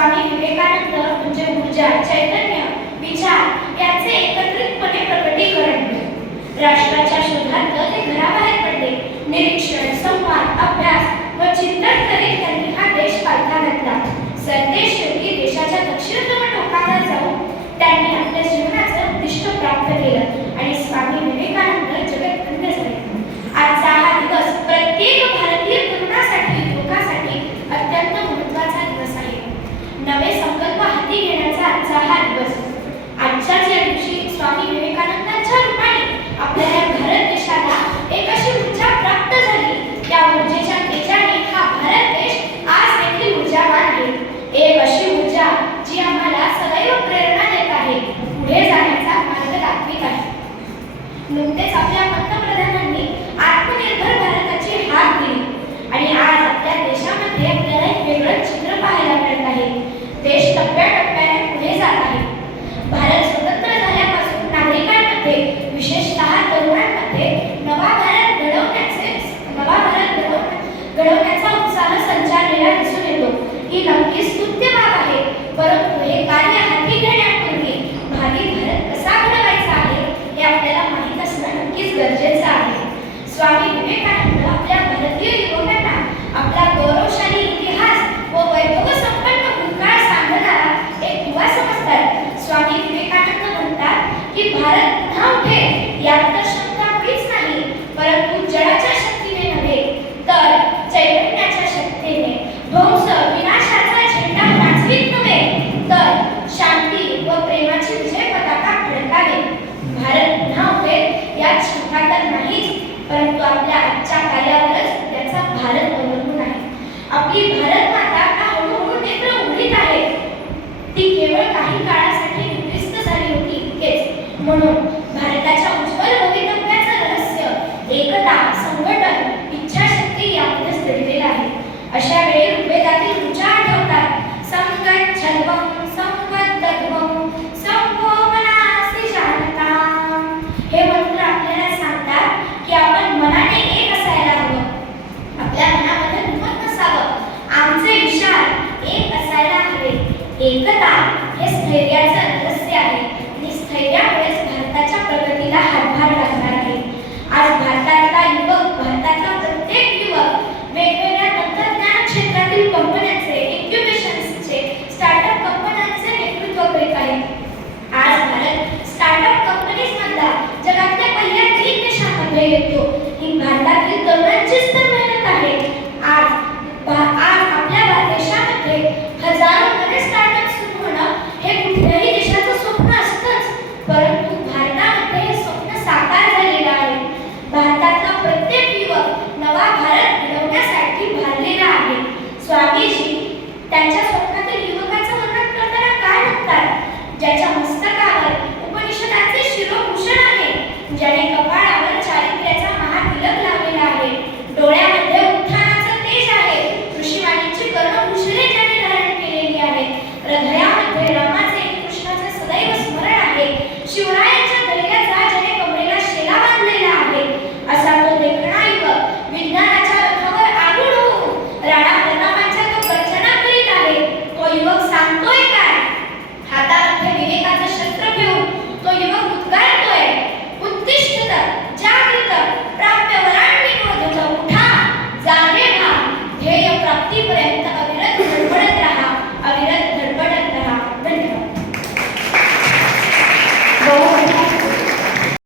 स्वामी विवेकानंद म्हणजे ऊर्जा चैतन्य विचार याचे एकत्रितपणे प्रकटीकरण राष्ट्राच्या शोधात ते घराबाहेर पडले. निरीक्षण संवाद अभ्यास व चिंतन करीत त्यांनी हा देश पालथा घातला. सरदेश शेवटी देशाच्या दक्षिणतम टोकाला जाऊन त्यांनी आपल्या जीवनाचं उद्दिष्ट प्राप्त केलं आणि स्वामी विवेकानंद जगत झाले आजचा हा दिवस प्रत्येक भारतीय तरुणासाठी युवकासाठी अत्यंत महत्त्वाचा दिवस आहे नवे संकल्प हाती घेण्याचा आजचा हा दिवस आजच्याच या दिवशी स्वामी विवेकानंदांच्या रूपाने आपल्या या भारत देशाला एक अशी ऊर्जा प्राप्त झाली त्या ऊर्जेच्या तेजाने हा भारत देश आज देखील ऊर्जावान आहे एक अशी ऊर्जा जी आम्हाला सदैव प्रेरणा देत आहे पुढे जाण्याचा मार्ग दाखवित आहे नुकतेच आपल्या पंतप्रधानांनी आत्मनिर्भर भारताची हाक दिली आणि आज आपल्या देशामध्ये आपल्याला एक वेगळं चित्र पाहायला मिळत आहे देश टप्प्याटप्प्याने पुढे जात आहे. भारत स्वतंत्र झाल्यापासून नागरिकांमध्ये विशेषतः तरुणांमध्ये नवा भारत घडवण्याचे नवा भारत घडवण्याचा उत्साह संचारलेला दिसून येतो. ही नक्कीच स्तुत्य बाब आहे. परंतु हे कार्य हाती घेण्यापूर्वी भावी भारत कसा घडवायचा आहे हे आपल्याला माहीत असणं नक्कीच गरजेचं आहे स्वामी विवेकानंद आपल्या भारतीय युवकांना आपला गौरवशाली इतिहास व वैभव संपन्न भूतकाळ सांगणारा एक दुवा समजतात स्वामी विवेकानंद म्हणतात की भारत पुन्हा उठेल यात तर शंका मुळीच नाही परंतु जडाच्या शक्तीने नव्हे तर चैतन्याच्या शक्तीने. ध्वंस विनाशाचा झेंडा वाचवीत नव्हे तर शांती व प्रेमाची विजय पताका फडकावे भारत पुन्हा उठेल यात शंका तर नाहीच परंतु आपल्या आजच्या कार्यावरच त्याचा भारत अवलंबून आहे. आपली भारत माता का हळूहळू नेत्र उघडीत आहे? ती केवळ काही काळासाठी निद्रिस्त झाली होती हेच म्हणून इच्छाशक्ती आहे. अशा वेळी ऋग्वेदातील ऋचा आठवतात संगच्छध्वं संवद्धध्वं पुढे येतो. ही भारतातील तरुणांचीच तर मेहनत आहे. आज भा- आज आपल्या देशामध्ये हजारो नवे स्टार्टअप सुरू होणं हे कुठल्याही देशाचं स्वप्न असतंच. परंतु भारतामध्ये हे स्वप्न साकार झालेलं आहे. भारतातला प्रत्येक युवक नवा भारत घडवण्यासाठी भारलेला आहे. स्वामीजी त्यांच्या स्वप्नातील युवकाचं वर्णन करताना काय म्हणतात? ज्याच्या కూడా ఎంత